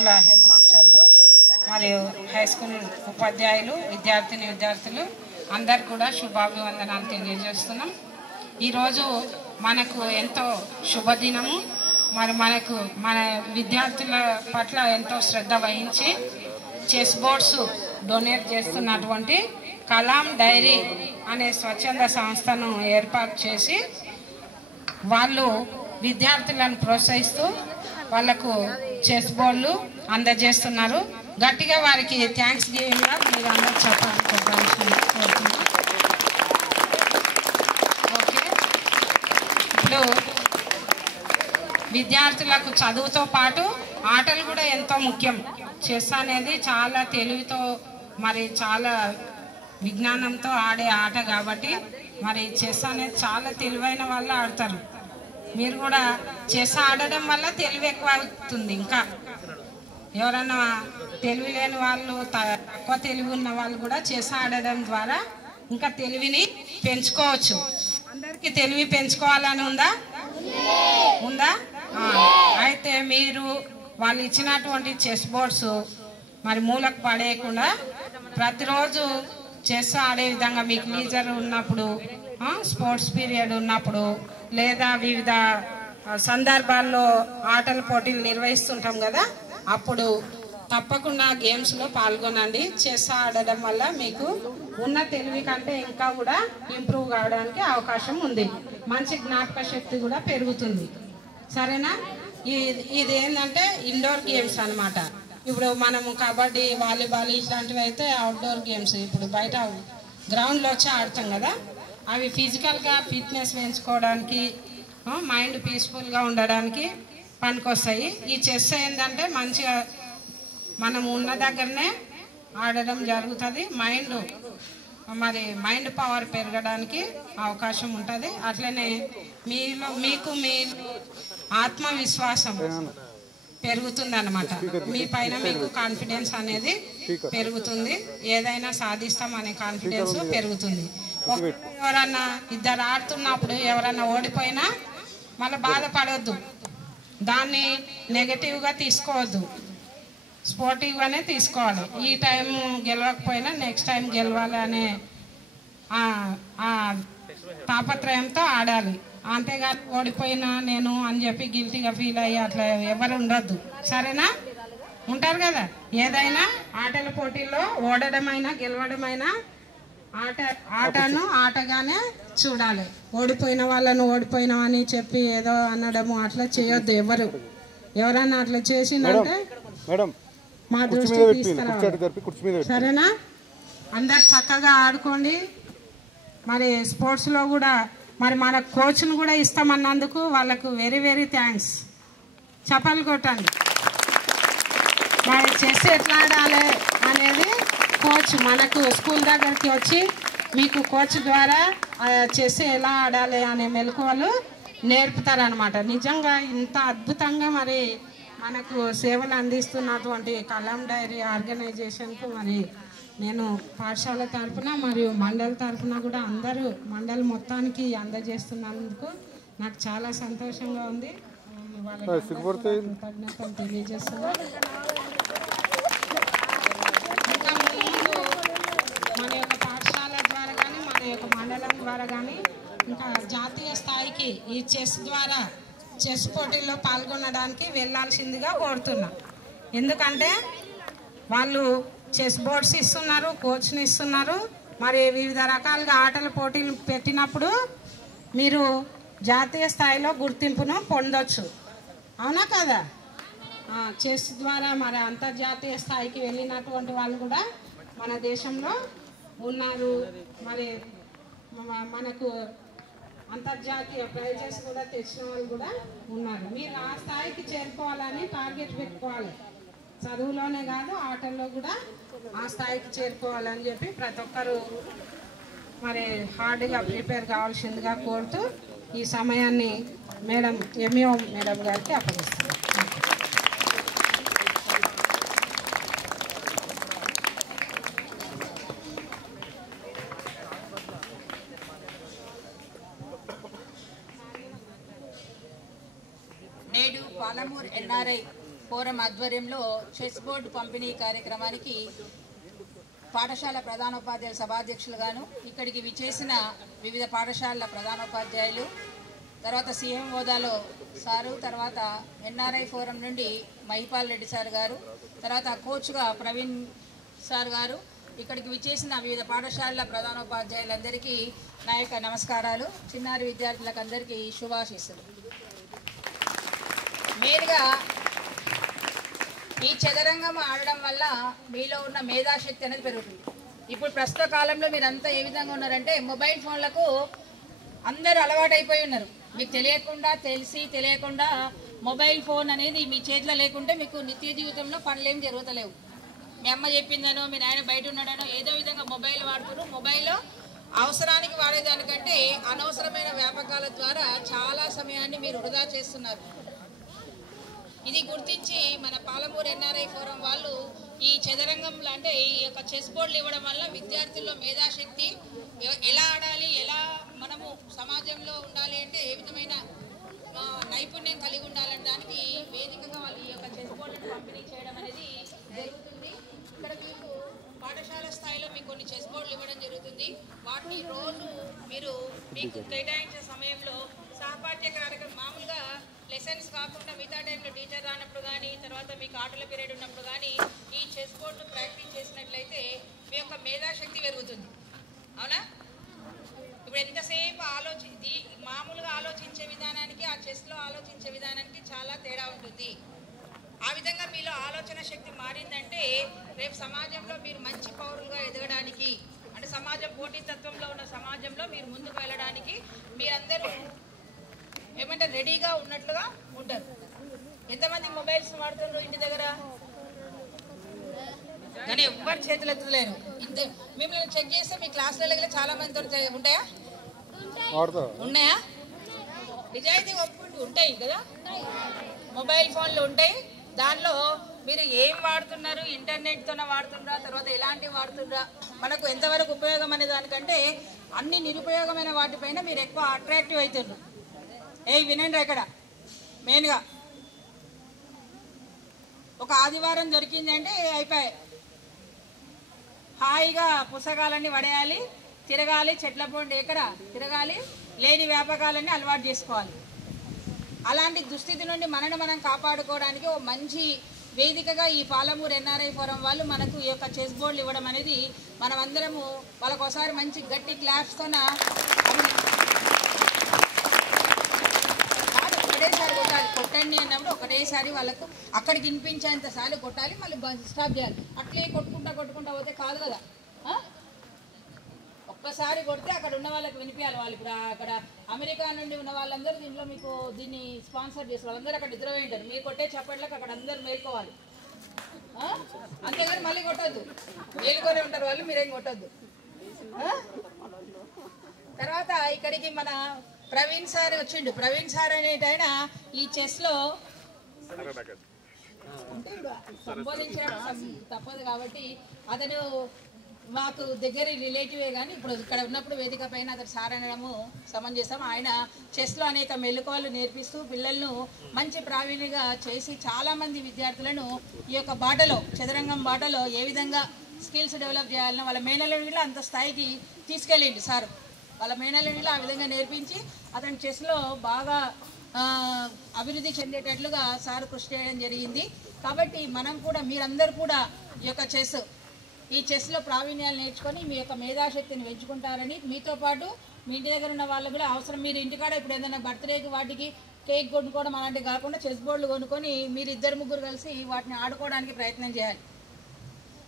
School head మాస్టర్లు మరియు high school ఉపాధ్యాయులు విద్యార్థులు అందరు కూడా శుభాభివందనాలు తెలియజేస్తున్నాం. ఈరోజు మనకు ఎంతో శుభదినము. మరి మన విద్యార్థుల పట్ల ఎంతో శ్రద్ధ వహించి చెస్ బోర్డ్స్ డొనేట్ చేస్తున్నటువంటి కలాం డైరీ అనే స్వచ్ఛంద సంస్థను ఏర్పాటు చేసి వాళ్ళు విద్యార్థులను ప్రోత్సహిస్తూ వాళ్లకు చెస్ బోర్డులు అందజేస్తున్నారు. గట్టిగా వారికి థ్యాంక్స్ గివింగ్గా మీరు అందరూ చెప్పాలనుకుంటున్నాను. ఓకే, ఇప్పుడు విద్యార్థులకు చదువుతో పాటు ఆటలు కూడా ఎంతో ముఖ్యం. చెస్ అనేది చాలా తెలివితో మరి చాలా విజ్ఞానంతో ఆడే ఆట కాబట్టి మరి చెస్ అనేది చాలా తెలివైన వాళ్ళు ఆడతారు. మీరు కూడా చెస్ ఆడడం వల్ల తెలివి ఎక్కువ అవుతుంది. ఇంకా ఎవరైనా తెలివి లేని వాళ్ళు, తక్కువ తెలివి ఉన్న వాళ్ళు కూడా చెస్ ఆడడం ద్వారా ఇంకా తెలివిని పెంచుకోవచ్చు. అందరికీ తెలివి పెంచుకోవాలని ఉందా? అయితే మీరు వాళ్ళు ఇచ్చినటువంటి చెస్ బోర్డ్స్ మరి మూలకు పడేయకుండా ప్రతిరోజు చెస్ ఆడే విధంగా మీకు లీజర్ ఉన్నప్పుడు, స్పోర్ట్స్ పీరియడ్ ఉన్నప్పుడు, లేదా వివిధ సందర్భాల్లో ఆటల పోటీలు నిర్వహిస్తుంటాం కదా, అప్పుడు తప్పకుండా గేమ్స్లో పాల్గొనండి. చెస్ ఆడడం వల్ల మీకు ఉన్న తెలివి కంటే ఇంకా కూడా ఇంప్రూవ్ కావడానికి అవకాశం ఉంది. మంచి జ్ఞాపక శక్తి కూడా పెరుగుతుంది. సరేనా? ఇది ఏంటంటే ఇండోర్ గేమ్స్ అన్నమాట. ఇప్పుడు మనము కబడ్డీ, వాలీబాల్ ఇట్లాంటివి అయితే అవుట్డోర్ గేమ్స్. ఇప్పుడు బయట గ్రౌండ్లో వచ్చి ఆడతాం కదా, అవి ఫిజికల్గా ఫిట్నెస్ పెంచుకోవడానికి, మైండ్ పీస్ఫుల్గా ఉండడానికి పనికొస్తాయి. ఈ చెస్ ఏంటంటే మంచిగా మనం ఉన్న దగ్గరనే ఆడడం జరుగుతుంది. మైండ్ పవర్ పెరగడానికి అవకాశం ఉంటుంది. అట్లనే మీకు ఆత్మవిశ్వాసం పెరుగుతుంది అన్నమాట. మీ పైన మీకు కాన్ఫిడెన్స్ అనేది పెరుగుతుంది. ఏదైనా సాధిస్తాం అనే కాన్ఫిడెన్స్ పెరుగుతుంది. ఎవరన్నా ఇద్దరు ఆడుతున్నప్పుడు ఎవరన్నా ఓడిపోయినా మళ్ళీ బాధపడవద్దు, దాన్ని నెగటివ్గా తీసుకోవద్దు, స్పోర్టివ్గానే తీసుకోవాలి. ఈ టైం గెలవకపోయినా నెక్స్ట్ టైం గెలవాలి అనే తాపత్రయంతో ఆడాలి. అంతేగాని ఓడిపోయినా నేను అని చెప్పి గిల్టీగా ఫీల్ అయ్యి అట్లా ఎవరు ఉండొద్దు. సరేనా? ఉంటారు కదా, ఏదైనా ఆటల పోటీల్లో ఓడడమైనా గెలవడమైనా ఆటను ఆటగానే చూడాలి. ఓడిపోయిన వాళ్ళను ఓడిపోయినామని చెప్పి ఏదో అనడము అట్లా చేయొద్దు. ఎవరన్నా అట్లా చేసిందంటే మా దృష్టికి తీసుకురావాలి. సరేనా? అందరు చక్కగా ఆడుకోండి. మరి స్పోర్ట్స్లో కూడా మరి మన కోచ్ను కూడా ఇస్తామన్నందుకు వాళ్ళకు వెరీ వెరీ థ్యాంక్స్. చప్పట్లు కొట్టండి. మరి చెస్ ఎట్లా ఆడాలి అనేది కోచ్ మనకు స్కూల్ దగ్గరికి వచ్చి మీకు కోచ్ ద్వారా చెస్ ఎలా ఆడాలి అనే మెలకువలు నేర్పుతారనమాట. నిజంగా ఇంత అద్భుతంగా మరి మనకు సేవలు అందిస్తున్నటువంటి కలాం డైరీ ఆర్గనైజేషన్కు మరి నేను పాఠశాల తరఫున మరియు మండలి తరఫున కూడా అందరూ మండలి మొత్తానికి అందజేస్తున్నందుకు నాకు చాలా సంతోషంగా ఉంది. కృతజ్ఞతలు తెలియజేస్తున్నాను. ఇంకా ముందు మన యొక్క పాఠశాల ద్వారా కానీ మన యొక్క మండలం ద్వారా కానీ ఇంకా జాతీయ స్థాయికి ఈ చెస్ పోటీల్లో పాల్గొనడానికి వెళ్ళాల్సిందిగా కోరుతున్నా. ఎందుకంటే వాళ్ళు చెస్ బోర్డ్స్ ఇస్తున్నారు, కోచ్ని ఇస్తున్నారు, మరి వివిధ రకాలుగా ఆటల పోటీలు పెట్టినప్పుడు మీరు జాతీయ స్థాయిలో గుర్తింపును పొందొచ్చు. అవునా కదా? చెస్ ద్వారా మరి అంతర్జాతీయ స్థాయికి వెళ్ళినటువంటి వాళ్ళు కూడా మన దేశంలో ఉన్నారు. మరి మనకు అంతర్జాతీయ ప్రైజెస్ కూడా తెచ్చిన వాళ్ళు కూడా ఉన్నారు. మీరు ఆ స్థాయికి చేరుకోవాలని టార్గెట్ పెట్టుకోవాలి. చదువులోనే కాదు, ఆటల్లో కూడా ఆ స్థాయికి చేరుకోవాలని చెప్పి ప్రతి ఒక్కరు మరి హార్డ్గా ప్రిపేర్ కావాల్సిందిగా కోరుతూ ఈ సమయాన్ని ఎంఈఓ మేడం గారికి అప్పగిస్తున్నాను. నేడు పాలమూరు ఎన్ఆర్ఐ ఫోరం ఆధ్వర్యంలో చెస్ బోర్డు పంపిణీ కార్యక్రమానికి పాఠశాల ప్రధానోపాధ్యాయుల సభాధ్యక్షులుగాను ఇక్కడికి విచ్చేసిన వివిధ పాఠశాలల ప్రధానోపాధ్యాయులు, తర్వాత సీఎం హోదాలో సారు, తర్వాత ఎన్ఆర్ఐ ఫోరం నుండి మహిపాల్ రెడ్డి సార్ గారు, తర్వాత కోచ్గా ప్రవీణ్ సార్ గారు, ఇక్కడికి విచ్చేసిన వివిధ పాఠశాలల ప్రధానోపాధ్యాయులందరికీ నా యొక్క నమస్కారాలు. చిన్నారి విద్యార్థులకు అందరికీ శుభాశీస్సులు. మెయిన్గా ఈ చదరంగం ఆడడం వల్ల మీలో ఉన్న మేధాశక్తి అనేది పెరుగుతుంది. ఇప్పుడు ప్రస్తుత కాలంలో మీరంతా ఏ విధంగా ఉన్నారంటే మొబైల్ ఫోన్లకు అందరూ అలవాటు అయిపోయి ఉన్నారు. మీకు తెలియకుండా తెలియకుండా మొబైల్ ఫోన్ అనేది మీ చేతిలో లేకుంటే మీకు నిత్య జీవితంలో పనులేం జరుగుతలేవు. మీ అమ్మ చెప్పిందనో మీ నాయన బయట ఉన్నాడనో ఏదో విధంగా మొబైల్ వాడుతున్నారు. మొబైల్లో అవసరానికి వాడేదానికంటే అనవసరమైన వ్యాపకాల ద్వారా చాలా సమయాన్ని మీరు వృధా చేస్తున్నారు. ఇది గుర్తించి మన పాలమూరు ఎన్ఆర్ఐ ఫోరం వాళ్ళు ఈ చదరంగంలో అంటే ఈ యొక్క చెస్ బోర్డులు ఇవ్వడం వల్ల విద్యార్థుల్లో మేధాశక్తి ఎలా ఆడాలి, ఎలా మనము సమాజంలో ఉండాలి అంటే ఏ విధమైన నైపుణ్యం కలిగి ఉండాలని దానికి వేదికగా వాళ్ళు ఈ యొక్క చెస్ బోర్డులను పంపిణీ చేయడం అనేది జరుగుతుంది. ఇక్కడ మీకు పాఠశాల స్థాయిలో మీకు కొన్ని చెస్ బోర్డులు ఇవ్వడం జరుగుతుంది. వాటిని రోజు మీరు మీకు కేటాయించే సమయంలో సహపాఠ్య కార్యక్రమం మామూలుగా లెసన్స్ కాకుండా మిగతా టైంలో టీచర్ రానప్పుడు కానీ తర్వాత మీకు ఆటల పీరియడ్ ఉన్నప్పుడు కానీ ఈ చెస్ బోర్డును ప్రాక్టీస్ చేసినట్లయితే మీ యొక్క మేధాశక్తి పెరుగుతుంది. అవునా? ఇప్పుడు ఎంతసేపు మామూలుగా ఆలోచించే విధానానికి ఆ చెస్లో ఆలోచించే విధానానికి చాలా తేడా ఉంటుంది. ఆ విధంగా మీలో ఆలోచన శక్తి మారిందంటే రేపు సమాజంలో మీరు మంచి పౌరులుగా ఎదగడానికి అంటే సమాజం పోటీతత్వంలో ఉన్న సమాజంలో మీరు ముందుకు వెళ్ళడానికి మీరందరూ ఏమంటారు రెడీగా ఉన్నట్లుగా ఉంటారు. ఎంతమంది మొబైల్స్ వాడుతున్నారు ఇంటి దగ్గర? కానీ ఎవ్వరు చేతులు ఎత్తలేరు. మిమ్మల్ని చెక్ చేస్తే మీ క్లాసులలో చాలా మందితో ఉంటాయా? ఉన్నాయా? నిజాయితీ ఒప్పుకుంటూ ఉంటాయి కదా. మొబైల్ ఫోన్లు ఉంటాయి. దానిలో మీరు ఏం వాడుతున్నారు, ఇంటర్నెట్తోనే వాడుతుండ్రా, తర్వాత ఎలాంటివి వాడుతుండ్రా, మనకు ఎంతవరకు ఉపయోగం అనే దానికంటే అన్ని నిరుపయోగమైన వాటిపైన మీరు ఎక్కువ అట్రాక్టివ్ అవుతుండ్రు. వినండి, ఇక్కడ మెయిన్గా ఒక ఆదివారం దొరికిందంటే అయిపోయాయి. హాయిగా పుస్తకాలన్నీ పడేయాలి, తిరగాలి, చెట్ల పొండి ఎక్కడ తిరగాలి, లేని వ్యాపకాలన్నీ అలవాటు చేసుకోవాలి. అలాంటి దుస్థితి నుండి మనను మనం కాపాడుకోవడానికి ఓ మంచి వేదికగా ఈ పాలమూరు ఎన్ఆర్ఐ ఫోరం వాళ్ళు మనకు ఈ యొక్క చెస్ బోర్డులు ఇవ్వడం అనేది మనమందరము వాళ్ళకోసారి మంచి గట్టి క్లాప్స్తోన ఒకటేసారి కొట్టాలి. కొట్టండి అన్నప్పుడు ఒకటేసారి వాళ్ళకు అక్కడికి వినిపించేంత సార్లు కొట్టాలి, మళ్ళీ స్టాప్ చేయాలి. అట్లే కొట్టుకుంటా పోతే కాదు కదా. ఒక్కసారి కొడితే అక్కడ ఉన్న వాళ్ళకి వినిపించాలి. వాళ్ళు ఇప్పుడు అక్కడ అమెరికా నుండి ఉన్న వాళ్ళందరూ దీన్ని స్పాన్సర్ చేస్తారు. వాళ్ళందరూ అక్కడ నిద్ర వేయంటారు. మీరు కొట్టే చప్పట్లకు అక్కడ అందరూ మేల్కోవాలి. అంతేగాని మళ్ళీ కొట్టద్దు. మేలుకొని ఉంటారు వాళ్ళు, మీరేం కొట్టద్దు. తర్వాత ఇక్కడికి మన ప్రవీణ్ సార్ వచ్చిండు. ప్రవీణ్ సార్ అనేటైన ఈ చెస్లో అంటే సంబోధించడం తప్పదు కాబట్టి అతను మాకు దగ్గర రిలేటివే, కానీ ఇప్పుడు ఇక్కడ ఉన్నప్పుడు వేదిక పైన అతను సార్ అనడము సమంజసం. ఆయన చెస్లో అనేక మెళుకువలు నేర్పిస్తూ పిల్లలను మంచి ప్రావీణ్యంగా చేసి చాలామంది విద్యార్థులను ఈ యొక్క బాటలో చదరంగం బాటలో ఏ విధంగా స్కిల్స్ డెవలప్ చేయాలని వాళ్ళ మేనల్లుడిలో అంత స్థాయికి తీసుకెళ్ళిండు సార్. వాళ్ళ మేనల్లుడిలో ఆ విధంగా నేర్పించి అతని చెస్లో బాగా అభివృద్ధి చెందేటట్లుగా సార్ కృషి చేయడం జరిగింది. కాబట్టి మనం కూడా మీరందరూ కూడా ఈ చెస్లో ప్రావీణ్యాలు నేర్చుకొని మీ యొక్క మేధాశక్తిని పెంచుకుంటారని, మీతో పాటు మీ ఇంటి దగ్గర ఉన్న వాళ్ళు కూడా అవసరం మీరు ఇంటికాడ ఇప్పుడు ఏదైనా బర్త్డేకి వాటికి కేక్ కొనుక్కోవడం అలాంటివి కాకుండా చెస్ బోర్డులు కొనుక్కొని మీరు 2-3 కలిసి వాటిని ఆడుకోవడానికి ప్రయత్నం చేయాలి.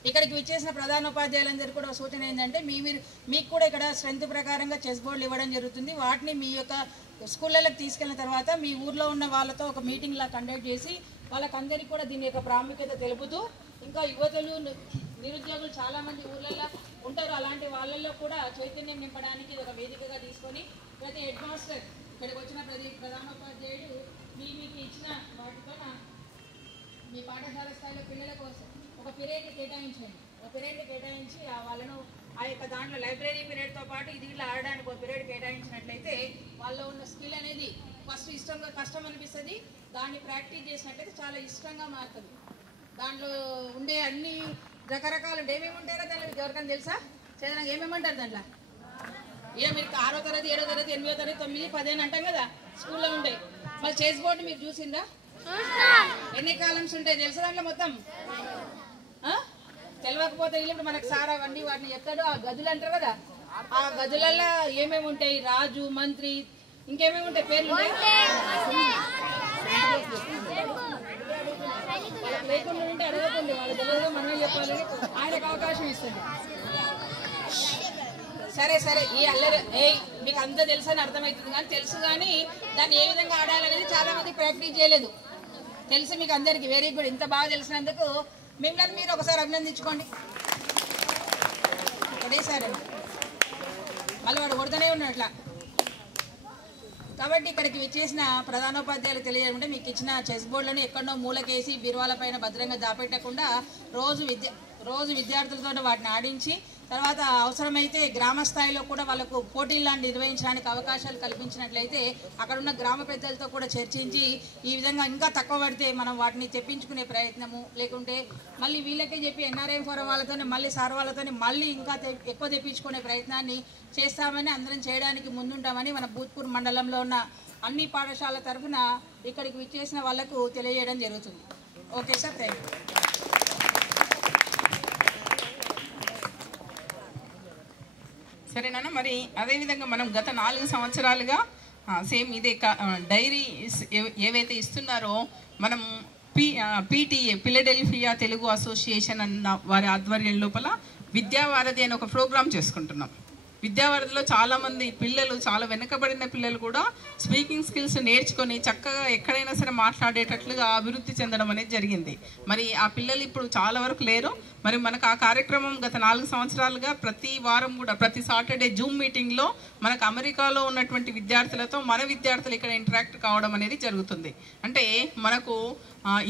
ఇక్కడికి విచ్చేసిన ప్రధానోపాధ్యాయులందరూ కూడా సూచన ఏంటంటే మీకు కూడా ఇక్కడ స్ట్రెంత్ ప్రకారంగా చెస్ బోర్డులు ఇవ్వడం జరుగుతుంది. వాటిని మీ యొక్క స్కూళ్ళకి తీసుకెళ్ళిన తర్వాత మీ ఊర్లో ఉన్న వాళ్ళతో ఒక మీటింగ్లా కండక్ట్ చేసి వాళ్ళకందరికీ కూడా దీని యొక్క ప్రాముఖ్యత తెలుపుతూ, ఇంకా యువతులు నిరుద్యోగులు చాలామంది ఊర్లలో ఉంటారు, అలాంటి వాళ్ళల్లో కూడా చైతన్యం నింపడానికి ఇది ఒక వేదికగా తీసుకొని ప్రతి హెడ్ మాస్టర్ ఇక్కడికి వచ్చిన ప్రతి ప్రధానోపాధ్యాయుడు మీకు ఇచ్చిన వాటితో మీ పాఠశాల స్థాయిలో పిల్లల కోసం ఒక పీరియడ్ కేటాయించండి. ఒక పీరియడ్ కేటాయించి వాళ్ళను ఆ యొక్క దాంట్లో లైబ్రరీ పీరియడ్తో పాటు ఇది ఇలా ఆడడానికి ఒక పీరియడ్ కేటాయించినట్లయితే వాళ్ళలో ఉన్న స్కిల్ అనేది ఫస్ట్ కష్టం అనిపిస్తుంది, దాన్ని ప్రాక్టీస్ చేసినట్లయితే చాలా ఇష్టంగా మారుతుంది. దాంట్లో ఉండే అన్ని రకరకాలు ఏమేమి ఉంటాయో దాంట్లో మీకు ఎవరికైనా తెలుసా? చదవడానికి ఏమేమి అంటారు దాంట్లో? ఇక మీరు 6వ తరగతి 7వ తరగతి 8వ తరగతి 9 10 అని అంటాం కదా, స్కూల్లో ఉంటాయి. మరి చెస్ బోర్డు మీరు చూసిందా? ఎన్ని కాలమ్స్ ఉంటాయి తెలుసా దాంట్లో మొత్తం? తెలియకపోతే ఇప్పుడు మనకు సార్ అవన్నీ వాటిని చెప్తాడు. ఆ గదులు అంటారు కదా, ఆ గదులలో ఏమేమి ఉంటాయి? రాజు, మంత్రి, ఇంకేమేమి ఉంటాయి పేర్లు? వాళ్ళకి లేకుండా ఉంటే అడగకండి, వాళ్ళకి తెలియదు మనమే చెప్పాలి, ఆయనకు అవకాశం ఇస్తుంది. సరే సరే, ఈ అల్లరి మీకు అంతా తెలుసు అని అర్థమవుతుంది, కానీ తెలుసు కానీ దాన్ని ఏ విధంగా ఆడాలనేది చాలా మంది ప్రాక్టీస్ చేయలేదు. తెలుసు మీకు అందరికి, వెరీ గుడ్. ఇంత బాగా తెలిసినందుకు మిమ్మల్ని మీరు ఒకసారి అభినందించుకోండి. ఒకటేసారి మళ్ళీ వాడు కొడుతూనే ఉన్నాడు అట్లా. కాబట్టి ఇక్కడికి విచ్చేసిన ప్రధానోపాధ్యాయులు తెలియజేయమంటే, మీకు ఇచ్చిన చెస్ బోర్డులను ఎక్కడో మూలకేసి బీరువాల పైన భద్రంగా దాపెట్టకుండా రోజు విద్యార్థులతో వాటిని ఆడించి, తర్వాత అవసరమైతే గ్రామ స్థాయిలో కూడా వాళ్ళకు పోటీలు నిర్వహించడానికి అవకాశాలు కల్పించినట్లయితే అక్కడున్న గ్రామ పెద్దలతో కూడా చర్చించి ఈ విధంగా ఇంకా తక్కువ పడితే మనం వాటిని తెప్పించుకునే ప్రయత్నము, లేకుంటే మళ్ళీ వీళ్ళకే చెప్పి ఎన్ఆర్ఐఎం ఫోరం వాళ్ళతోనే మళ్ళీ సార్ వాళ్ళతోనే మళ్ళీ ఇంకా ఎక్కువ తెప్పించుకునే ప్రయత్నాన్ని చేస్తామని, అందరం చేయడానికి ముందుంటామని మన భూత్పూర్ మండలంలో ఉన్న అన్ని పాఠశాలల తరఫున ఇక్కడికి విచ్చేసిన వాళ్లకు తెలియజేయడం జరుగుతుంది. Okay sir, thank you. సరేనా? మరి అదేవిధంగా మనం గత 4 సంవత్సరాలుగా సేమ్ ఇదే డైరీ ఏవైతే ఇస్తున్నారో మనం పీటీఏ ఫిలడెల్ఫియా తెలుగు అసోసియేషన్ అన్న వారి ఆధ్వర్యం లోపల విద్యావారధి అనే ఒక ప్రోగ్రామ్ చేసుకుంటున్నాం. విద్యావారధిలో చాలామంది పిల్లలు, చాలా వెనుకబడిన పిల్లలు కూడా స్పీకింగ్ స్కిల్స్ నేర్చుకొని చక్కగా ఎక్కడైనా సరే మాట్లాడేటట్లుగా అభివృద్ధి చెందడం అనేది జరిగింది. మరి ఆ పిల్లలు ఇప్పుడు చాలా వరకు లేరు. మరి మనకు ఆ కార్యక్రమం గత 4 సంవత్సరాలుగా ప్రతి వారం కూడా ప్రతి సాటర్డే జూమ్ మీటింగ్లో మనకు అమెరికాలో ఉన్నటువంటి విద్యార్థులతో మన విద్యార్థులు ఇక్కడ ఇంటరాక్ట్ కావడం అనేది జరుగుతుంది. అంటే మనకు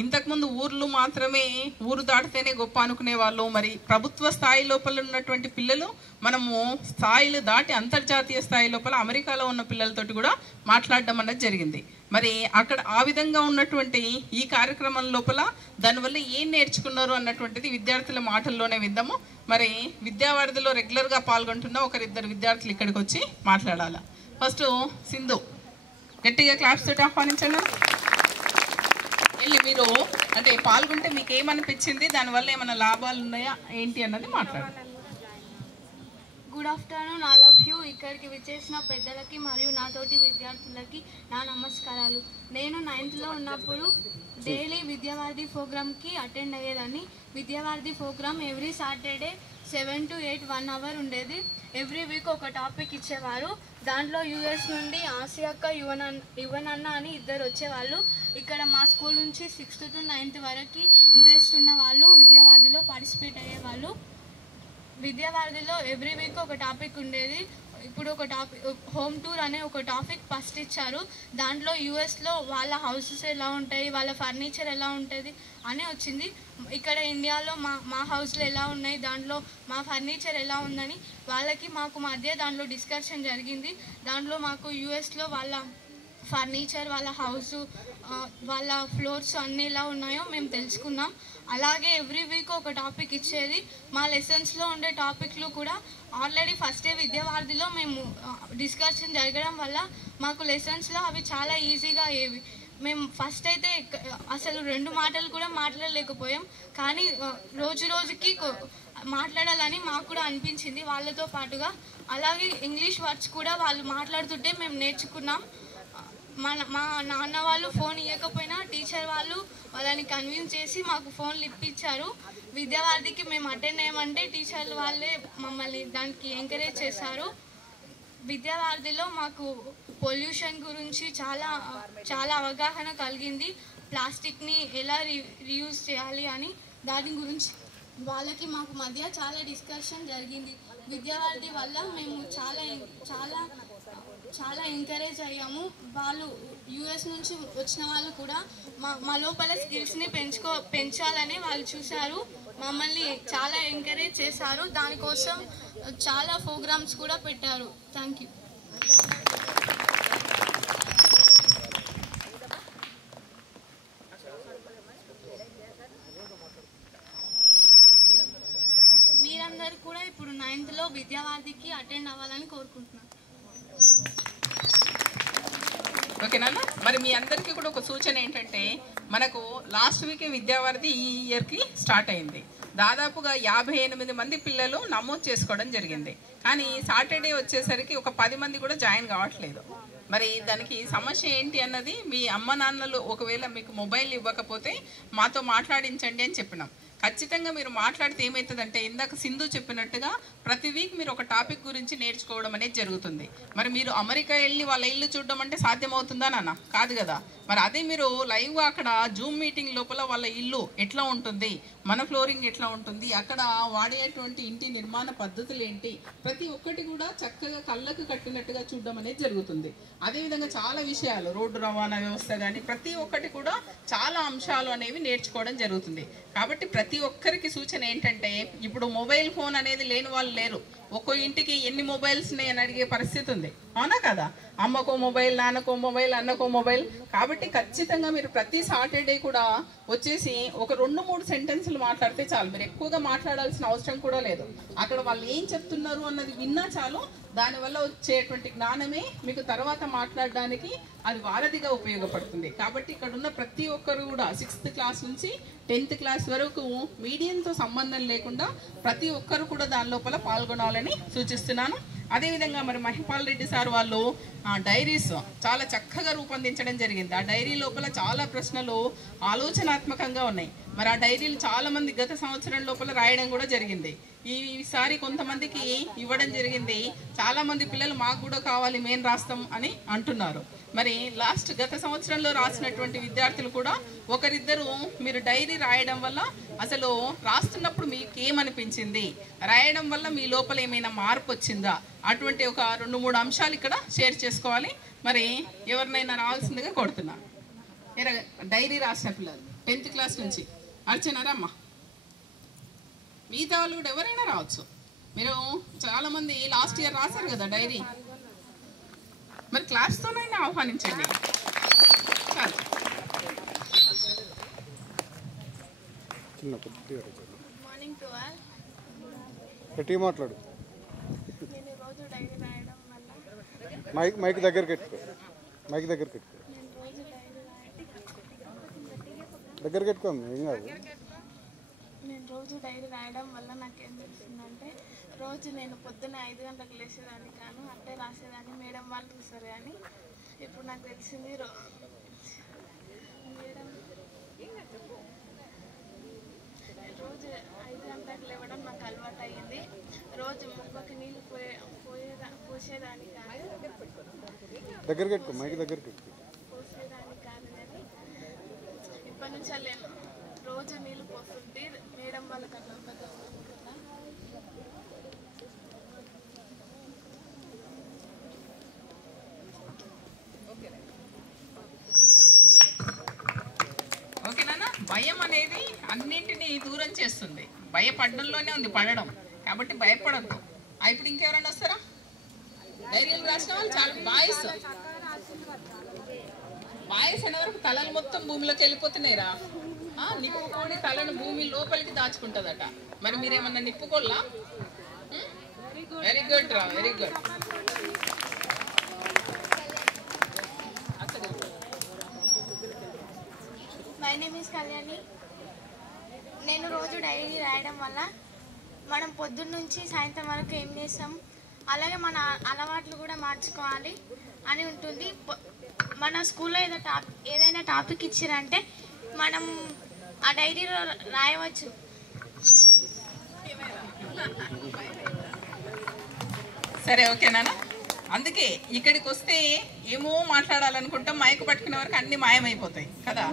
ఇంతకుముందు ఊర్లు మాత్రమే, ఊరు దాటితేనే గొప్ప అనుకునే వాళ్ళు, మరి ప్రభుత్వ స్థాయి లోపల ఉన్నటువంటి పిల్లలు మనము స్థాయిలు దాటి అంతర్జాతీయ స్థాయి లోపల అమెరికాలో ఉన్న పిల్లలతోటి కూడా మాట్లాడడం అనేది జరిగింది. మరి అక్కడ ఆ విధంగా ఉన్నటువంటి ఈ కార్యక్రమం లోపల దానివల్ల ఏం నేర్చుకున్నారు అన్నటువంటిది విద్యార్థుల మాటల్లోనే విందాము. మరి విద్యావారధిలో రెగ్యులర్గా పాల్గొంటున్న 1-2 విద్యార్థులు ఇక్కడికి వచ్చి మాట్లాడాలి. ఫస్ట్ సింధు, గట్టిగా క్లాప్స్ తోటి ఆహ్వానించండి. వెళ్ళి మీరు అంటే పాల్గొంటే మీకు ఏమనిపించింది, దానివల్ల ఏమైనా లాభాలు ఉన్నాయా ఏంటి అన్నది మాట్లాడండి. Good afternoon all of you. ఇక్కడికి విచ్చేసిన పెద్దలకి మరియు నాతోటి విద్యార్థులకి నా నమస్కారాలు. నేను 9th లో ఉన్నప్పుడు డైలీ విద్యావారధి ప్రోగ్రామ్కి అటెండ్ అయ్యేదాన్ని. Vidyavaradhi program every Saturday 7 to 8 1 hour ఉండేది. ఎవ్రీ వీక్ ఒక టాపిక్ ఇచ్చేవారు. దాంట్లో యూఎస్ నుండి ఆసియక్క యువనన్న అని 2 వచ్చేవాళ్ళు. ఇక్కడ మా స్కూల్ నుంచి 6th to 9th వరకు ఇంట్రెస్ట్ ఉన్న వాళ్ళు విద్యావారధిలో పార్టిసిపేట్ అయ్యేవాళ్ళు. విద్యావారధిలో ఎవ్రీ వీక్ ఒక టాపిక్ ఉండేది. ఇప్పుడు ఒక టాపిక్ హోమ్ టూర్ అనే ఒక టాపిక్ ఫస్ట్ ఇచ్చారు. దాంట్లో యూఎస్లో వాళ్ళ హౌసెస్ ఎలా ఉంటాయి, వాళ్ళ ఫర్నిచర్ ఎలా ఉంటుంది అని వచ్చింది. ఇక్కడ ఇండియాలో మా హౌస్లో ఎలా ఉన్నాయి, దాంట్లో మా ఫర్నిచర్ ఎలా ఉందని వాళ్ళకి మాకు మధ్య దాంట్లో డిస్కషన్ జరిగింది. దాంట్లో మాకు యూఎస్లో వాళ్ళ ఫర్నిచర్, వాళ్ళ హౌసు, వాళ్ళ ఫ్లోర్స్ అన్నీ ఎలా ఉన్నాయో మేము తెలుసుకున్నాం. అలాగే ఎవ్రీ వీక్ ఒక టాపిక్ ఇచ్చేది. మా లెసన్స్లో ఉండే టాపిక్లు కూడా ఆల్రెడీ ఫస్ట్ డే విద్యావారధిలో మేము డిస్కషన్ జరగడం వల్ల మాకు లెసన్స్లో అవి చాలా ఈజీగా అయ్యేవి. మేము ఫస్ట్ అయితే అసలు 2 మాటలు కూడా మాట్లాడలేకపోయాం, కానీ రోజు రోజుకి మాట్లాడాలని మాకు కూడా అనిపించింది వాళ్ళతో పాటుగా. అలాగే ఇంగ్లీష్ వర్డ్స్ కూడా వాళ్ళు మాట్లాడుతుంటే మేము నేర్చుకున్నాం. మా నాన్న వాళ్ళు ఫోన్ ఇవ్వకపోయినా టీచర్ వాళ్ళు వాళ్ళని కన్విన్స్ చేసి మాకు ఫోన్లు ఇప్పించారు. విద్యావారధికి మేము అటెండ్ అయ్యామంటే టీచర్లు వాళ్ళే మమ్మల్ని దానికి ఎంకరేజ్ చేశారు. విద్యావారధిలో మాకు పొల్యూషన్ గురించి చాలా అవగాహన కలిగింది. ప్లాస్టిక్ని ఎలా రీయూజ్ చేయాలి అని దాని గురించి వాళ్ళకి మాకు మధ్య చాలా డిస్కషన్ జరిగింది. విద్యావారధి వల్ల మేము చాలా ఎంకరేజ్ అయ్యాము. వాళ్ళు యూఎస్ నుంచి వచ్చిన వాళ్ళు కూడా మా లోపల స్కిల్స్ని పెంచాలని వాళ్ళు చూశారు. మమ్మల్ని చాలా ఎంకరేజ్ చేశారు. దానికోసం చాలా ప్రోగ్రామ్స్ కూడా పెట్టారు. Thank you. అందరు కూడా ఇప్పుడు 9th విద్యావారిధికి అటెండ్ అవ్వాలని కోరుకుంటున్నాను. ఓకేనా? మరి మీ అందరికీ కూడా ఒక సూచన ఏంటంటే, మనకు లాస్ట్ వీకే విద్యావారిధి ఈ ఇయర్కి స్టార్ట్ అయింది. దాదాపుగా 58 మంది పిల్లలు నమోదు చేసుకోవడం జరిగింది. కానీ సాటర్డే వచ్చేసరికి ఒక 10 మంది కూడా జాయిన్ కావట్లేదు. మరి దానికి సమస్య ఏంటి అన్నది మీ అమ్మ నాన్నలు ఒకవేళ మీకు మొబైల్ ఇవ్వకపోతే మాతో మాట్లాడించండి అని చెప్పినాం. ఖచ్చితంగా మీరు మాట్లాడితే ఏమవుతుందంటే, ఇందాక సింధు చెప్పినట్టుగా ప్రతి వీక్ మీరు ఒక టాపిక్ గురించి నేర్చుకోవడం అనేది జరుగుతుంది. మరి మీరు అమెరికా వెళ్ళి వాళ్ళ ఇల్లు చూడడం అంటే సాధ్యమవుతుందా నాన్న? కాదు కదా. మరి అదే మీరు లైవ్గా అక్కడ జూమ్ మీటింగ్ లోపల వాళ్ళ ఇల్లు ఎట్లా ఉంటుంది, మన ఫ్లోరింగ్ ఎట్లా ఉంటుంది, అక్కడ వాడేటువంటి ఇంటి నిర్మాణ పద్ధతులు ఏంటి, ప్రతి ఒక్కటి కూడా చక్కగా కళ్ళకు కట్టినట్టుగా చూడడం అనేది జరుగుతుంది. అదేవిధంగా చాలా విషయాలు, రోడ్డు రవాణా వ్యవస్థ కానీ ప్రతి ఒక్కటి కూడా చాలా అంశాలు అనేవి నేర్చుకోవడం జరుగుతుంది. కాబట్టి ప్రతి ఒక్కరికి సూచన ఏంటంటే, ఇప్పుడు మొబైల్ ఫోన్ అనేది లేని వాళ్ళు లేరు. ఒక్కో ఇంటికి ఎన్ని మొబైల్స్ అని అడిగే పరిస్థితి ఉంది, అవునా కదా? అమ్మకో మొబైల్, నాన్నకో మొబైల్, అన్నకో మొబైల్. కాబట్టి ఖచ్చితంగా మీరు ప్రతి సాటర్డే కూడా వచ్చేసి ఒక 2-3 సెంటెన్సులు మాట్లాడితే చాలు. మీరు ఎక్కువగా మాట్లాడాల్సిన అవసరం కూడా లేదు. అక్కడ వాళ్ళు ఏం చెప్తున్నారు అన్నది విన్నా చాలు. దానివల్ల వచ్చేటువంటి జ్ఞానమే మీకు తర్వాత మాట్లాడడానికి అది వారధిగా ఉపయోగపడుతుంది. కాబట్టి ఇక్కడ ఉన్న ప్రతి ఒక్కరు కూడా 6th క్లాస్ నుంచి 10th క్లాస్ వరకు మీడియంతో సంబంధం లేకుండా ప్రతి ఒక్కరు కూడా దాని లోపల పాల్గొనాలని సూచిస్తున్నాను. అదేవిధంగా మరి మహిపాల్ రెడ్డి సార్ వాళ్ళు డైరీస్ చాలా చక్కగా రూపొందించడం జరిగింది. ఆ డైరీ లోపల చాలా ప్రశ్నలు ఆలోచనాత్మకంగా ఉన్నాయి. మరి ఆ డైరీలు చాలా మంది గత సంవత్సరం లోపల రాయడం కూడా జరిగింది. ఈసారి కొంతమందికి ఇవ్వడం జరిగింది. చాలా మంది పిల్లలు మాకు కూడా కావాలి, మేము రాస్తాం అని అంటున్నారు. మరి గత సంవత్సరంలో రాసినటువంటి విద్యార్థులు కూడా ఒకరిద్దరు మీరు డైరీ రాయడం వల్ల అసలు రాస్తున్నప్పుడు మీకు ఏమనిపించింది, రాయడం వల్ల మీ లోపల ఏమైనా మార్పు వచ్చిందా, అటువంటి ఒక 2-3 అంశాలు ఇక్కడ షేర్ చేసుకోవాలి. మరి ఎవరినైనా రావాల్సిందిగా కోరుతున్నా. డైరీ రాసిన పిల్లలు 10th క్లాస్ నుంచి అర్చనారమ్మ, మిగతా వాళ్ళు కూడా ఎవరైనా రావచ్చు. మీరు చాలా మంది లాస్ట్ ఇయర్ రాశారు కదా డైరీ, మరి క్లాస్తోనైనా ఆహ్వానించండి. చాలు. Morning to all. గట్టిగా మాట్లాడు. నేను రోజు డైరీ రాయడం వల్ల మైక్ దగ్గరికి పెట్టుకో. మైక్ దగ్గరికి పెట్టుకో. నేను రోజు డైరీ దగ్గరికి పెట్టుకో, ఏం కాదు. నేను రోజు డైరీ రాయడం వల్ల నాకేం తెలిసిందంటే, రోజు నేను పొద్దున్న 5 గంటలకు లేచేదాన్ని కాను, అట్టే రాసేదాన్ని. మేడం వాళ్ళు చూసారు. కానీ ఇప్పుడు నాకు తెలిసింది మేడం రోజు 5 గంటలకు లేవడం నాకు అలవాటు అయ్యింది. రోజు మొక్కకి నీళ్ళు పోసేదాన్ని కాదు, దగ్గరికి పెట్టుకో, మైక్ దగ్గరికి పెట్టుకో. పోసేదాన్ని కాదు. కానీ ఇప్పటి నుంచి నేను రోజు నీళ్ళు పోస్తుంటే మేడం వాళ్ళకి అట్లా కదా. ఓకేనా? భయం అనేది అన్నింటినీ దూరం చేస్తుంది. భయపడడంలోనే ఉంది పడడం. కాబట్టి భయపడద్దు. ఇప్పుడు ఇంకెవరైనా వస్తారా? డైరీలు రాసిన వాళ్ళు చాలా బాయ్స్ అనే వరకు తలలు మొత్తం భూమిలోకి వెళ్ళిపోతున్నాయిరా. నిప్పుకోడి తలను భూమి లోపలికి దాచుకుంటుందట. మరి మీరేమన్నా నిప్పుకోల్లా? వెరీ గుడ్ రా, very good. My name is Kalyani. నేను రోజు డైరీ రాయడం వల్ల మనం పొద్దున్న నుంచి సాయంత్రం వరకు ఏం చేస్తాం, అలాగే మన అలవాట్లు కూడా మార్చుకోవాలి అని ఉంటుంది. మన స్కూల్లో ఏదైనా టాపిక్ ఇచ్చారంటే మనం ఆ డైరీలో రాయవచ్చు. సరే, ఓకేనా? అందుకే ఇక్కడికి వస్తే ఏమో మాట్లాడాలనుకుంటాం, మైకు పట్టుకునే వరకు అన్ని మాయమైపోతాయి కదా.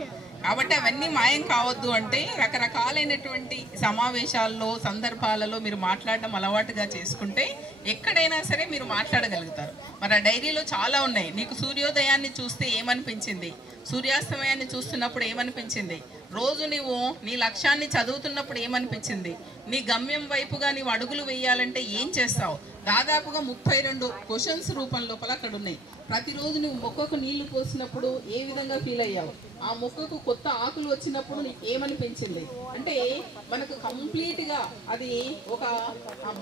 కాబట్టి అవన్నీ మాయం కావద్దు అంటే రకరకాలైనటువంటి సమావేశాల్లో, సందర్భాలలో మీరు మాట్లాడడం అలవాటుగా చేసుకుంటే ఎక్కడైనా సరే మీరు మాట్లాడగలుగుతారు. మరి ఆ డైరీలో చాలా ఉన్నాయి. నీకు సూర్యోదయాన్ని చూస్తే ఏమనిపించింది, సూర్యాస్తమయాన్ని చూస్తున్నప్పుడు ఏమనిపించింది, రోజు నువ్వు నీ లక్ష్యాన్ని చదువుతున్నప్పుడు ఏమనిపించింది, నీ గమ్యం వైపుగా నీవు అడుగులు వేయాలంటే ఏం చేస్తావు? దాదాపుగా 32 క్వశ్చన్స్ రూపం లోపల అక్కడ ఉన్నాయి. ప్రతిరోజు నువ్వు మొక్కకు నీళ్లు పోసినప్పుడు ఏ విధంగా ఫీల్ అయ్యావు, ఆ మొక్కకు కొత్త ఆకులు వచ్చినప్పుడు నీకు ఏమనిపించింది అంటే మనకు కంప్లీట్గా అది ఒక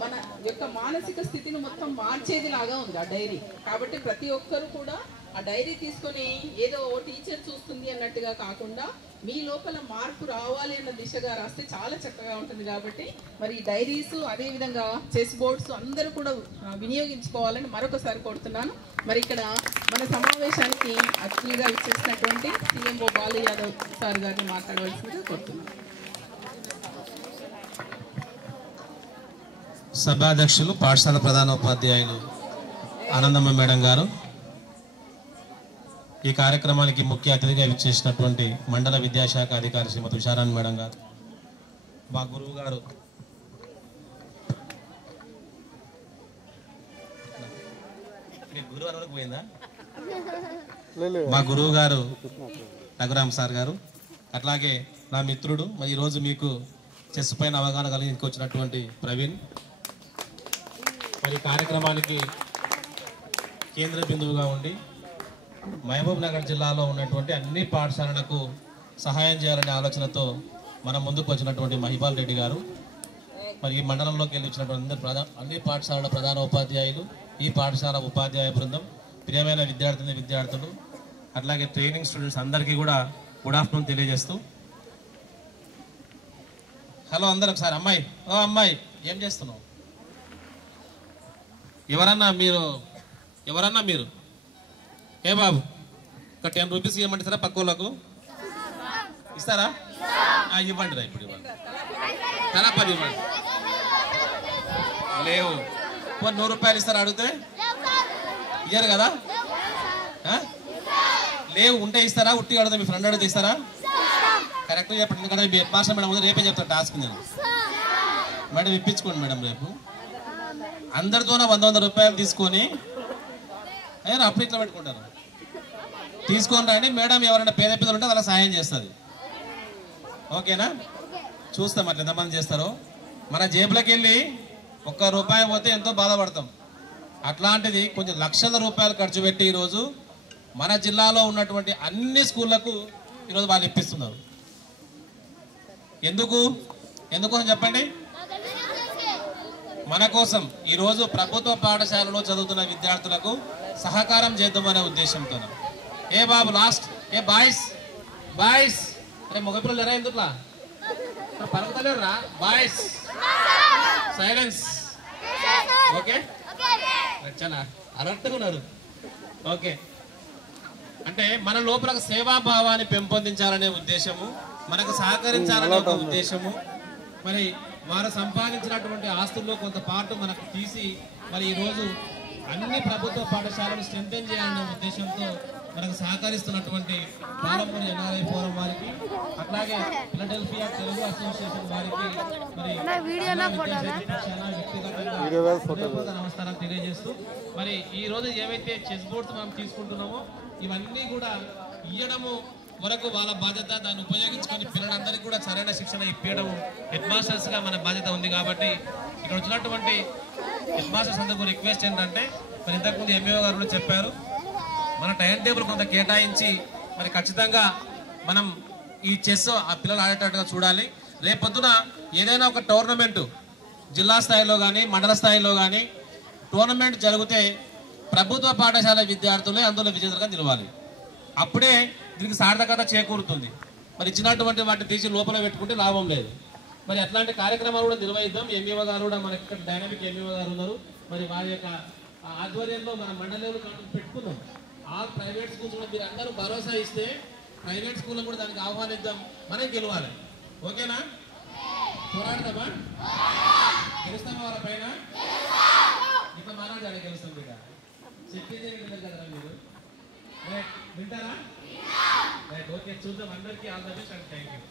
మన యొక్క మానసిక స్థితిని మొత్తం మార్చేది లాగా ఉంది ఆ డైరీ. కాబట్టి ప్రతి ఒక్కరు కూడా ఆ డైరీ తీసుకొని ఏదో టీచర్ చూస్తుంది అన్నట్టుగా కాకుండా మీ లోపల మార్పు రావాలి అన్న దిశగా రాస్తే చాలా చక్కగా ఉంటుంది. కాబట్టి మరి ఈ డైరీస్ అదేవిధంగా చెస్ బోర్డ్స్ అందరూ కూడా వినియోగించుకోవాలని మరొకసారి కోరుతున్నాను. మరి ఇక్కడ మన సమావేశానికి అతిథిగా ఇచ్చేసినటువంటి CMO బాలు యాదవ్ సార్ గారిని మాట్లాడవలసిందిగా కోరుతున్నాను. సభాధ్యక్షులు పాఠశాల ప్రధానోపాధ్యాయులు ఆనందమ్మ మేడం గారు, ఈ కార్యక్రమానికి ముఖ్య అతిథిగా విచ్చేసినటువంటి మండల విద్యాశాఖ అధికారి శ్రీమతి ఉషారాణి మేడం గారు, మా గురువు గారు పోయిందా మా గురువు గారు రఘురామ్ సార్ గారు, అట్లాగే నా మిత్రుడు మరి ఈరోజు మీకు చెస్ పైన అవగాహన కలిగించుకొచ్చినటువంటి ప్రవీణ్, మరి కార్యక్రమానికి కేంద్ర బిందువుగా ఉండి మహబూబ్ నగర్ జిల్లాలో ఉన్నటువంటి అన్ని పాఠశాలలకు సహాయం చేయాలనే ఆలోచనతో మన ముందుకు వచ్చినటువంటి మహిపాల్ రెడ్డి గారు, మరి ఈ మండలంలోకి వెళ్ళి వచ్చినటువంటి అన్ని పాఠశాలల ప్రధాన ఉపాధ్యాయులు, ఈ పాఠశాల ఉపాధ్యాయ బృందం, ప్రియమైన విద్యార్థులు, అట్లాగే ట్రైనింగ్ స్టూడెంట్స్ అందరికీ కూడా గుడ్ ఆఫ్టర్నూన్ తెలియజేస్తూ, హలో అందరూ ఒకసారి. అమ్మాయి, ఓ అమ్మాయి, ఏం చేస్తున్నావు? ఎవరన్నా మీరు ఏ బాబు ఒక 10 రూపీస్ ఇవ్వమంటారా? పక్క వాళ్ళకు ఇస్తారా? ఇవ్వండి రా, ఇప్పుడు ఇవ్వండి, తలా 10 ఇవ్వండి. లేవు 100 రూపాయలు ఇస్తారా? అడిగితే ఇయ్యారు కదా. లేవు ఉంటే ఇస్తారా? ఉట్టి అడిగితే మీ ఫ్రెండ్ అడిగితే ఇస్తారా? కరెక్ట్గా చెప్పండి, ఎందుకంటే మీ హెడ్ మాస్టర్ మేడం రేపే చెప్తాను టాస్క్. నేను మేడం ఇప్పించుకోండి మేడం, రేపు అందరితోనే 100 రూపాయలు తీసుకొని అప్పుడు ఇట్లా పెట్టుకుంటారు. తీసుకొని రండి మేడం, ఎవరైనా పేద పిల్లలు ఉంటే వాళ్ళకి సహాయం చేస్తుంది. ఓకేనా? చూస్తాం అట్లా ఎంతమంది చేస్తారో. మన జేబులోకి వెళ్ళి 1 రూపాయి పోతే ఎంతో బాధపడతాం. అట్లాంటిది కొంచెం లక్షల రూపాయలు ఖర్చు పెట్టి ఈరోజు మన జిల్లాలో ఉన్నటువంటి అన్ని స్కూళ్లకు ఈరోజు వాళ్ళు ఇప్పిస్తున్నారు. ఎందుకు అని చెప్పండి. మన కోసం ఈరోజు ప్రభుత్వ పాఠశాలలో చదువుతున్న విద్యార్థులకు సహకారం చేద్దామనే ఉద్దేశంతో. ఏ బాబు లాస్ట్, ఏ బాయ్స్ అరే మగపిల్లలు ఎరా ఎందుకులా పలుకుతలేరా? Boys silence. ఓకే, చాలా అలర్ట్గా ఉన్నారు. ఓకే, అంటే మన లోపల సేవాభావాన్ని పెంపొందించాలనే ఉద్దేశము, మనకు సహకరించాలనే ఒక ఉద్దేశము, మరి వారు సంపాదించినటువంటి ఆస్తుల్లో కొంత పార్ట్ మనకు తీసి మరి ఈరోజు అన్ని ప్రభుత్వ పాఠశాలను స్ట్రెంథెన్ చేయాలనే ఉద్దేశంతో మనకు సహకరిస్తున్నటువంటి పాలమూరు NRI ఫోరం వారికి, అట్లాగే ఫిలడెల్ఫియా తెలుగు అసోసియేషన్ వారికి మరి వ్యక్తిగతంగా నమస్కారాలు తెలియజేస్తూ, మరి ఈ రోజు ఏవైతే చెస్ బోర్డ్స్ మనం తీసుకుంటున్నామో ఇవన్నీ కూడా ఇయ్యడము వరకు వాళ్ళ బాధ్యత, దాన్ని ఉపయోగించుకొని పిల్లలందరికీ కూడా సరైన శిక్షణ ఇప్పించడం హెడ్ మాస్టర్స్ గా మన బాధ్యత ఉంది. కాబట్టి ఇక్కడ వచ్చినటువంటి హెడ్ మాస్టర్స్ అందరికీ రిక్వెస్ట్ ఏంటంటే, మరి ఇంతకుముందు MAO గారు కూడా చెప్పారు, మన టైం టేబుల్ కొంత కేటాయించి మరి ఖచ్చితంగా మనం ఈ చెస్ ఆ పిల్లలు ఆడేటట్టుగా చూడాలి. రేపొద్దున ఏదైనా ఒక టోర్నమెంటు జిల్లా స్థాయిలో కానీ మండల స్థాయిలో కానీ టోర్నమెంట్ జరిగితే ప్రభుత్వ పాఠశాల విద్యార్థులే అందులో విజేతలుగా నిలవాలి. అప్పుడే దీనికి సార్థకత చేకూరుతుంది. మరి ఇచ్చినటువంటి వాటిని తీసి లోపల పెట్టుకుంటే లాభం లేదు. మరి అట్లాంటి కార్యక్రమాలు కూడా నిర్వహిద్దాం. MAO గారు కూడా మనకి ఇక్కడ డైనమిక్ MAO గారు ఉన్నారు. మరి వారి యొక్క ఆధ్వర్యంలో మన మండలంలో పెట్టుకుందాం. ఆల్ ప్రైవేట్ స్కూల్స్ కూడా మీరు అందరూ భరోసా ఇస్తే ప్రైవేట్ స్కూల్లో కూడా దానికి ఆహ్వానిద్దాం, మనం గెలవాలి. ఓకేనా? పోరాడదామా? గెలుస్తామా? వాళ్ళ పైన ఇక మాట్లాడాలి, గెలుస్తాం. ఇక చెప్పేదే వింటారు కదా మీరు, వింటారా? రైట్, ఓకే, చూద్దాం. అందరికీ all the best and thank you.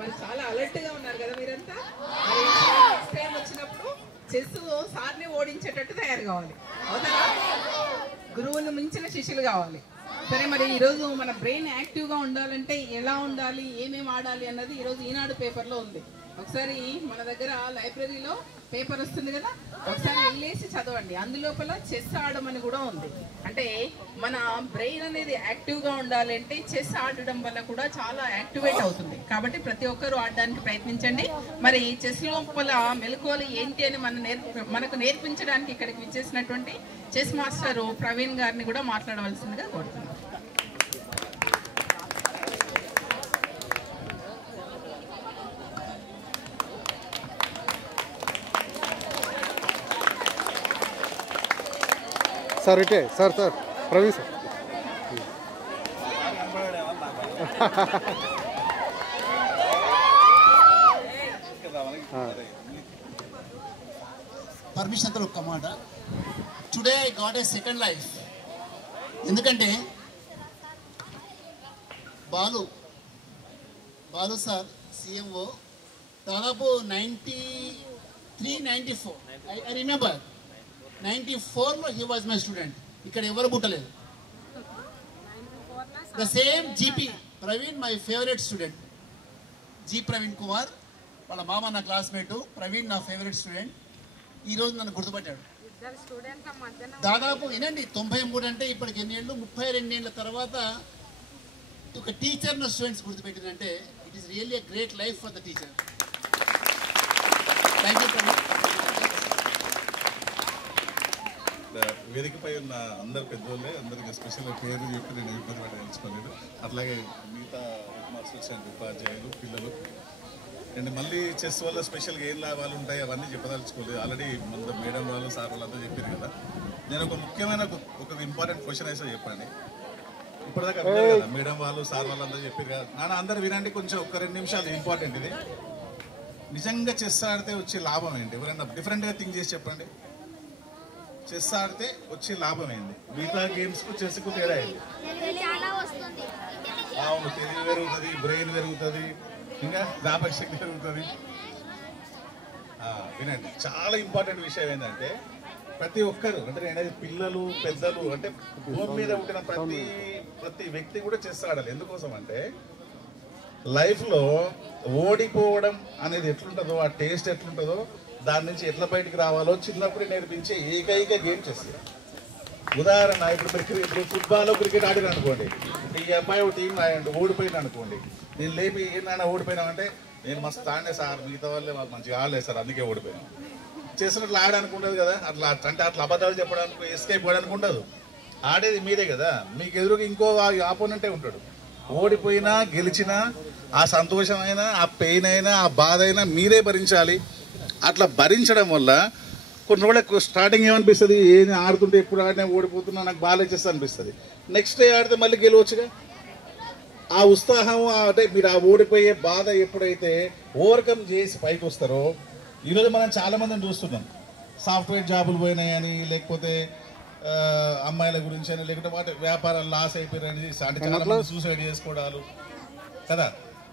మరి చాలా అలర్ట్ గా ఉన్నారు కదా మీరంతా. టైం వచ్చినప్పుడు చెస్ సార్ని ఓడించేటట్టు తయారు కావాలి. అవునా? గురువుని మించిన శిష్యులు కావాలి. సరే, మరి ఈరోజు మన బ్రెయిన్ యాక్టివ్గా ఉండాలంటే ఎలా ఉండాలి, ఏమేమి ఆడాలి అన్నది ఈరోజు ఈనాడు పేపర్లో ఉంది. ఒకసారి మన దగ్గర లైబ్రరీలో పేపర్ వస్తుంది కదా, ఒకసారి వెళ్ళేసి చదవండి. అందులోపల చెస్ ఆడమని కూడా ఉంది. అంటే మన బ్రెయిన్ అనేది యాక్టివ్గా ఉండాలంటే చెస్ ఆడడం వల్ల కూడా చాలా యాక్టివేట్ అవుతుంది. కాబట్టి ప్రతి ఒక్కరూ ఆడడానికి ప్రయత్నించండి. మరి చెస్ లోపల మెలకువలు ఏంటి అని మనకు నేర్పించడానికి ఇక్కడికి విచ్చేసినటువంటి చెస్ మాస్టర్ ప్రవీణ్ గారిని కూడా మాట్లాడవలసిందిగా కోరుతున్నాను. సార్ ఇటే సార్ ప్రవీణ్ సార్. పర్మిషన్ తో ఒక్క మాట. Today I got a second life. ఎందుకంటే బాలు సార్ సిఎంఓ దాదాపు 93-94 ఐ రిమెంబర్ 94లో హీ వాజ్ మై స్టూడెంట్. ఇక్కడ ఎవరు పుట్టలేదు. The same GP Praveen my favourite student. G Praveen Kumar వాళ్ళ మామ నా క్లాస్మేటు, ప్రవీణ్ నా ఫేవరెట్ స్టూడెంట్. ఈరోజు నన్ను గుర్తుపట్టాడు. దాదాపు వినండి, 93 అంటే ఇప్పటికి ఎన్ని ఏళ్ళు, 32 ఏళ్ళ తర్వాత ఒక టీచర్ నా స్టూడెంట్స్ గుర్తుపెట్టిందంటే it is really a great life for the teacher. Thank you Praveen. వేదికపై ఉన్న అందరు పెద్దోళ్ళే, అందరికి స్పెషల్గా పేరు చెప్పి నేను ఇబ్బంది పడి తెలుసుకోలేదు. అట్లాగే మిగతా మాస్టర్స్ అండ్ ఉపాధ్యాయులు, పిల్లలు అండ్ మళ్ళీ చెస్ వల్ల స్పెషల్గా ఏం లాభాలు ఉంటాయి అవన్నీ చెప్పదలుచుకోలేదు. ఆల్రెడీ మన మేడం వాళ్ళు సార్ వాళ్ళంతా చెప్పారు కదా. నేను ఒక ముఖ్యమైన ఒక ఇంపార్టెంట్ క్వశ్చన్ అయితే చెప్పండి. ఇప్పటిదాకా విన్నారు కదా, మేడం వాళ్ళు సార్ వాళ్ళంతా చెప్పారు కదా. నాన్న అందరు వినండి, కొంచెం ఒక 2 నిమిషాలు ఇంపార్టెంట్ ఇది. నిజంగా చెస్ ఆడితే వచ్చే లాభం ఏంటి? ఎవరైనా డిఫరెంట్గా థింక్ చేసి చెప్పండి. చెస్ ఆడితే వచ్చే లాభం ఏంది? మిగతా గేమ్స్కు చెస్కు తేడా ఏంది? అవును, తెలివి పెరుగుతుంది, బ్రెయిన్ పెరుగుతుంది, ఇంకా జ్ఞాపక శక్తి పెరుగుతుంది. వినండి, చాలా ఇంపార్టెంట్ విషయం ఏంటంటే ప్రతి ఒక్కరు అంటే నేను పిల్లలు పెద్దలు అంటే భూమి మీద ఉంటున్న ప్రతి వ్యక్తి కూడా చెస్ ఆడాలి. ఎందుకోసం అంటే లైఫ్లో ఓడిపోవడం అనేది ఎట్లుంటుందో, ఆ టేస్ట్ ఎట్లుంటుందో, దాని నుంచి ఎట్లా బయటికి రావాలో చిన్నప్పుడు నేర్పించే ఏకైక గేమ్ చెస్. ఉదాహరణ, ఇప్పుడు ఫుట్బాల్ క్రికెట్ ఆడిన అనుకోండి, ఈ అబ్బాయి ఒక టీం ఓడిపోయింది అనుకోండి, నేను లేపి ఏమైనా ఓడిపోయినామంటే నేను మస్తు ఆడే సార్, మిగతా వాళ్ళే మాకు మంచిగా ఆడలేదు సార్ అందుకే ఓడిపోయాను. చేసినట్లు ఆడడానికి ఉండదు కదా. అట్లా అంటే అట్లా అబద్ధాలు చెప్పడానికి, ఎస్కేప్ పోవడానికి ఉండదు. ఆడేది మీరే కదా. మీకు ఎదురుగా ఇంకో ఆపోనెంటే ఉంటాడు. ఓడిపోయినా గెలిచినా ఆ సంతోషమైనా, ఆ పెయిన్ అయినా, ఆ బాధ అయినా మీరే భరించాలి. అట్లా భరించడం వల్ల కొన్ని రోజులకు స్టార్టింగ్ ఏమనిపిస్తుంది, ఏది ఆడుతుంటే ఎప్పుడు ఆడినా ఓడిపోతున్నా నాకు బాగా చేస్తా అనిపిస్తుంది. నెక్స్ట్ డే ఆడితే మళ్ళీ గెలవచ్చుగా. ఆ ఉత్సాహం అంటే మీరు ఆ ఓడిపోయే బాధ ఎప్పుడైతే ఓవర్కమ్ చేసి పైకి వస్తారో, ఈరోజు మనం చాలామందిని చూస్తున్నాం. సాఫ్ట్వేర్ జాబులు పోయినాయని, లేకపోతే అమ్మాయిల గురించి అని, లేకపోతే వాటి వ్యాపారాలు లాస్ అయిపోయారని, అంటే చాలామంది సూసైడ్ చేసుకోవడాలు కదా,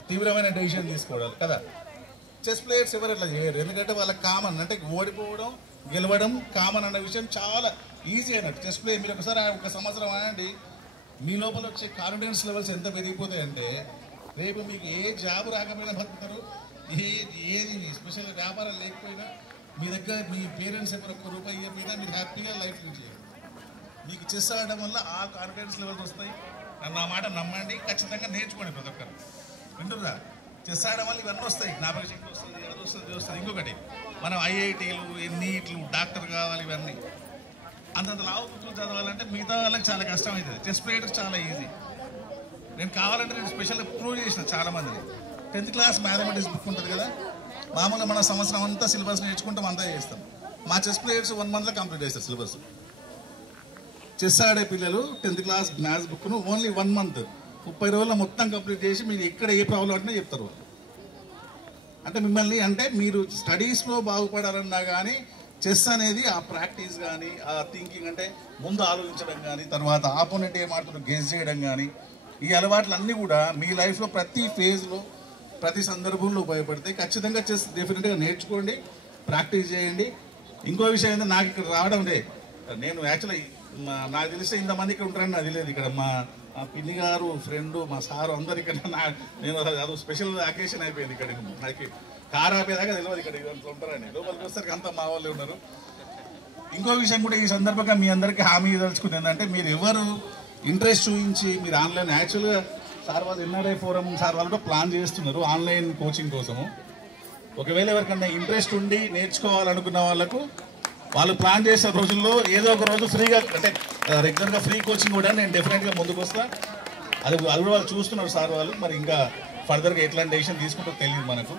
తీవ్రమైన డెసిషన్ తీసుకోవడాలు కదా. చెస్ ప్లేయర్స్ ఎవరు అట్లా చేయరు. ఎందుకంటే వాళ్ళకి కామన్, అంటే ఓడిపోవడం గెలవడం కామన్ అన్న విషయం చాలా ఈజీ అన్నట్టు. చెస్ ప్లేయర్ మీరు ఒకసారి ఒక సంవత్సరం ఆడండి, మీ లోపల వచ్చే కాన్ఫిడెన్స్ లెవెల్స్ ఎంత పెరిగిపోతాయంటే రేపు మీకు ఏ జాబ్ రాకపోయినా బతుకుతారు, ఏది స్పెషల్ వ్యాపారం లేకపోయినా మీ దగ్గర మీ పేరెంట్స్ ఎవరు ఒక్క రూపాయి ఇవ్వకపోయినా మీరు హ్యాపీగా లైఫ్ లీడ్ చేయాలి. మీకు చెస్ ఆడడం వల్ల ఆ కాన్ఫిడెన్స్ లెవెల్స్ వస్తాయి. నా మాట నమ్మండి, ఖచ్చితంగా నేర్చుకోండి ప్రతి ఒక్కరు. వింటురా, చెస్ ఆడడం వల్ల ఇవన్నీ వస్తాయి. జ్ఞాపక శక్తి వస్తుంది, అది వస్తుంది. ఇంకొకటి, మనం ఐఐటీలు, నీట్లు, డాక్టర్ కావాలి, ఇవన్నీ అంతంత లావు బుక్కులు చదవాలంటే మిగతా వాళ్ళకి చాలా కష్టం అవుతుంది. చెస్ ప్లేయర్స్ చాలా ఈజీ. నేను కావాలంటే నేను స్పెషల్గా ప్రూవ్ చేసిన చాలామందిని. 10th క్లాస్ మ్యాథమెటిక్స్ బుక్ ఉంటుంది కదా, మామూలుగా మన సంవత్సరం అంతా సిలబస్ నేర్చుకుంటాం, అంతా చేస్తాం. మా చెస్ ప్లేయర్స్ 1 monthలో కంప్లీట్ చేస్తారు సిలబస్. చెస్ ఆడే పిల్లలు 10th క్లాస్ మ్యాథ్స్ బుక్ను ఓన్లీ 1 month 30 రోజుల్లో మొత్తం కంప్లీట్ చేసి మీరు ఎక్కడ ఏ ప్రాబ్లం అంటే చెప్తారు. అంటే మిమ్మల్ని, అంటే మీరు స్టడీస్లో బాగుపడాలన్నా కానీ చెస్ అనేది ఆ ప్రాక్టీస్ కానీ, ఆ థింకింగ్ అంటే ముందు ఆలోచించడం కానీ, తర్వాత ఆపోనెంట్ ఏం ఆడుతుందో గెస్ చేయడం కానీ, ఈ అలవాట్లన్నీ కూడా మీ లైఫ్లో ప్రతి ఫేజ్లో ప్రతి సందర్భంలో ఉపయోగపడతాయి. ఖచ్చితంగా చెస్ డెఫినెట్గా నేర్చుకోండి, ప్రాక్టీస్ చేయండి. ఇంకో విషయం ఏంటంటే నాకు ఇక్కడ రావడం నేను యాక్చువల్లీ నాకు తెలిస్తే ఇంతమంది ఇక్కడ ఉంటారని నాకు తెలియదు. ఇక్కడ మా పిన్ని గారు ఫ్రెండ్ మా సారు అందరు ఇక్కడ నేను అది స్పెషల్ అకేషన్ అయిపోయింది. ఇక్కడ నాకు కారు ఆపేదాకా తెలియదు ఇక్కడ ఇదంతా ఉంటారని. లోపలికి వస్తారు అంతా మా వాళ్ళే ఉన్నారు. ఇంకో విషయం కూడా ఈ సందర్భంగా మీ అందరికీ హామీ ఇదలుచుకుంది ఏంటంటే, మీరు ఎవరు ఇంట్రెస్ట్ చూపించి మీరు ఆన్లైన్ యాక్చువల్గా సార్ వాళ్ళు ఎన్ఆర్ఐ ఫోరం సార్ వాళ్ళు కూడా ప్లాన్ చేస్తున్నారు ఆన్లైన్ కోచింగ్ కోసము. ఒకవేళ ఎవరికన్నా ఇంట్రెస్ట్ ఉండి నేర్చుకోవాలనుకున్న వాళ్ళకు వాళ్ళు ప్లాన్ చేసిన రోజుల్లో ఏదో ఒక రోజు ఫ్రీగా, అంటే రెగ్యులర్గా ఫ్రీ కోచింగ్ కూడా నేను డెఫినెట్గా ముందుకు వస్తాను. అది కూడా వాళ్ళు చూస్తున్నారు సార్ వాళ్ళు. మరి ఇంకా ఫర్దర్గా ఎట్లాంటి డెసిషన్ తీసుకుంటారో తెలియదు మనకు.